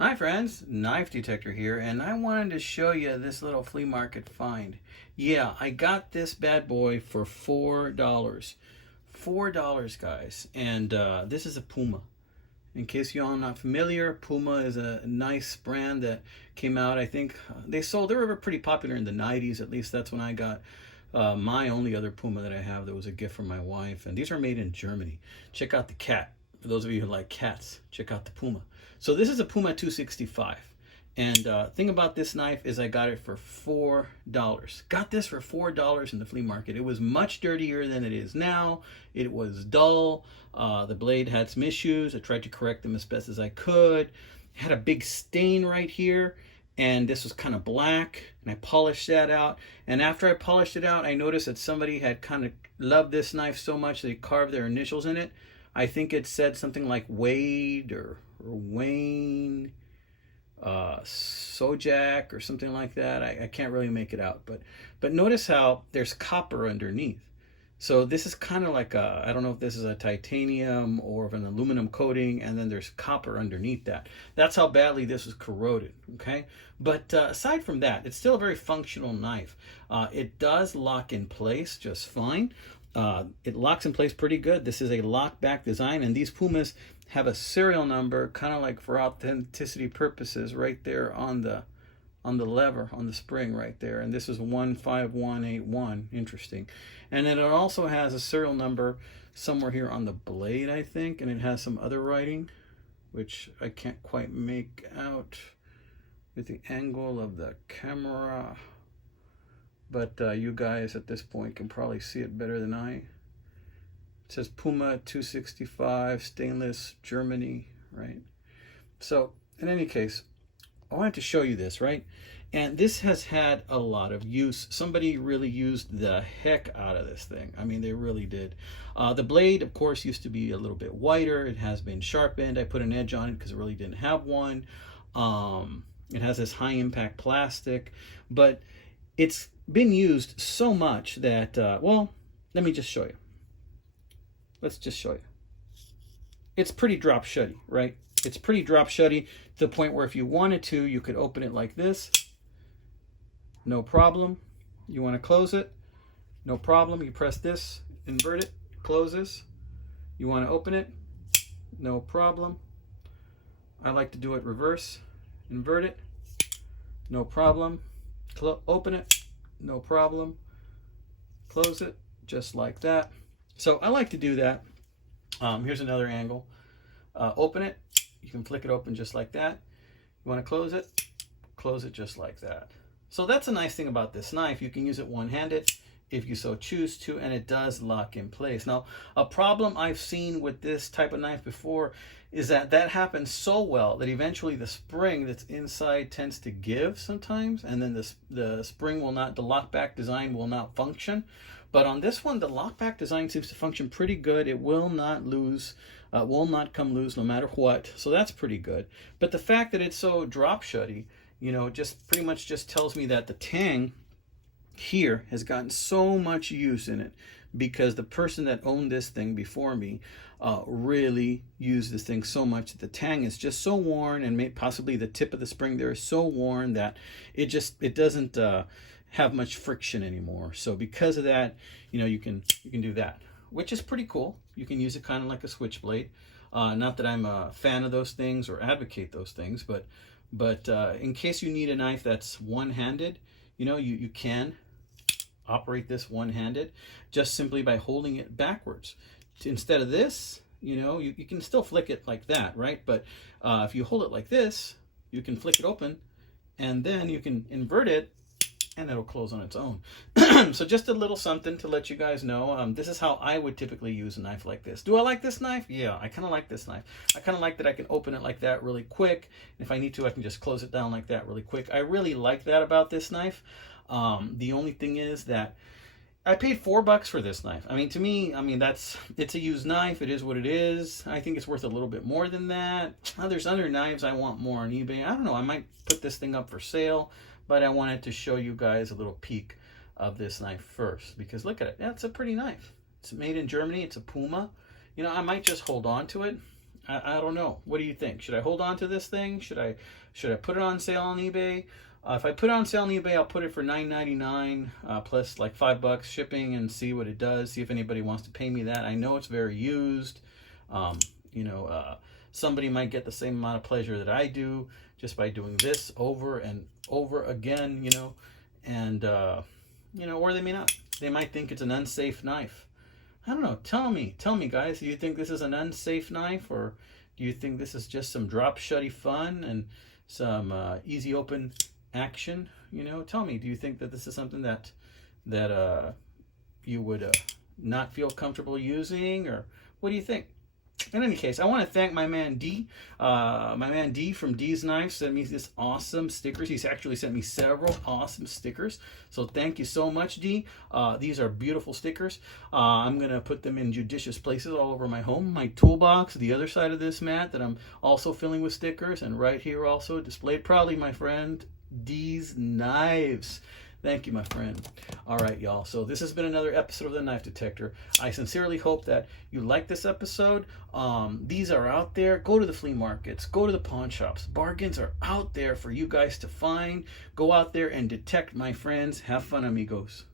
Hi friends, Knife Detector here, and I wanted to show you this little flea market find. Yeah, I got this bad boy for $4. $4, guys, and this is a Puma. In case y'all are not familiar, Puma is a nice brand that came out. I think they were pretty popular in the 90s. At least that's when I got my only other Puma that I have that was a gift from my wife. And these are made in Germany. Check out the cat. For those of you who like cats, check out the Puma. So this is a Puma 265. And thing about this knife is I got it for $4. Got this for $4 in the flea market. It was much dirtier than it is now. It was dull. The blade had some issues. I tried to correct them as best as I could. It had a big stain right here, and this was kind of black, and I polished that out. And after I polished it out, I noticed that somebody had kind of loved this knife so much they carved their initials in it. I think it said something like Wade or Wayne, Sojak or something like that. I can't really make it out, but notice how there's copper underneath. So this is kind of like I don't know if this is a titanium or of an aluminum coating, and then there's copper underneath that. That's how badly this was corroded, okay? But aside from that, it's still a very functional knife. It does lock in place just fine. It locks in place pretty good. This is a lock back design, and these Pumas have a serial number, kind of like for authenticity purposes, right there on the lever, on the spring right there. And this is 15181. Interesting. And then it also has a serial number somewhere here on the blade, I think, and it has some other writing which I can't quite make out with the angle of the camera, but you guys at this point can probably see it better than I. It says Puma 265 stainless, Germany, right? So in any case, I wanted to show you this, right? And this has had a lot of use. Somebody really used the heck out of this thing. I mean, they really did. The blade, of course, used to be a little bit wider. It has been sharpened. I put an edge on it because it really didn't have one. It has this high impact plastic, but it's been used so much that, well, let me just show you. Let's just show you. It's pretty drop shutty, right? It's pretty drop shutty to the point where if you wanted to, you could open it like this. No problem. You want to close it? No problem. You press this, invert it, closes. You want to open it? No problem. I like to do it reverse. Invert it. No problem. Open it. No problem. Close it, just like that. So I like to do that. Here's another angle. Open it. You can flick it open just like that. You want to close it just like that. So that's a nice thing about this knife. You can use it one-handed if you so choose to, and it does lock in place. Now, a problem I've seen with this type of knife before is that happens so well that eventually the spring that's inside tends to give sometimes, and then the spring will not, the lockback design will not function. But on this one, the lockback design seems to function pretty good. It will not lose, will not come loose no matter what. So that's pretty good. But the fact that it's so drop shutty, you know, just pretty much just tells me that the tang here has gotten so much use in it because the person that owned this thing before me really used this thing so much that the tang is just so worn, and possibly the tip of the spring there is so worn that it doesn't have much friction anymore. So because of that, you know, you can do that, which is pretty cool. You can use it kind of like a switchblade. Not that I'm a fan of those things or advocate those things, but in case you need a knife that's one-handed, you know, you can operate this one-handed just simply by holding it backwards. Instead of this, you know, you can still flick it like that, right? But if you hold it like this, you can flick it open, and then you can invert it, and it'll close on its own. So just a little something to let you guys know. This is how I would typically use a knife like this. Do I like this knife? Yeah, I kind of like this knife. I kind of like that I can open it like that really quick. And if I need to, I can just close it down like that really quick. I really like that about this knife. The only thing is that I paid $4 for this knife. I mean, to me, I mean, it's a used knife. It is what it is. I think it's worth a little bit more than that. There's other knives I want more on eBay. I don't know. I might put this thing up for sale, but I wanted to show you guys a little peek of this knife first, because look at it. That's a pretty knife. It's made in Germany. It's a Puma. You know, I might just hold on to it. I don't know. What do you think? Should I hold on to this thing? Should I put it on sale on eBay? If I put it on sale on eBay, I'll put it for $9.99 plus like $5 shipping and see what it does. See if anybody wants to pay me that. I know it's very used. Um, you know, somebody might get the same amount of pleasure that I do just by doing this over and over again. And or they may not. They might think it's an unsafe knife. I don't know. Tell me, guys. Do you think this is an unsafe knife, or do you think this is just some drop shutty fun and some easy open action? Tell me. Do you think that this is something that you would not feel comfortable using, or what do you think? In any case, I want to thank my man D. My man D from D's Knives sent me this awesome stickers. He's actually sent me several awesome stickers. So thank you so much, D. These are beautiful stickers. I'm going to put them in judicious places all over my home. My toolbox, the other side of this mat that I'm also filling with stickers. And right here also displayed proudly, my friend, D's Knives. Thank you, my friend. All right, y'all. So this has been another episode of The Knife Detector. I sincerely hope that you like this episode. These are out there. Go to the flea markets. Go to the pawn shops. Bargains are out there for you guys to find. Go out there and detect, my friends. Have fun, amigos.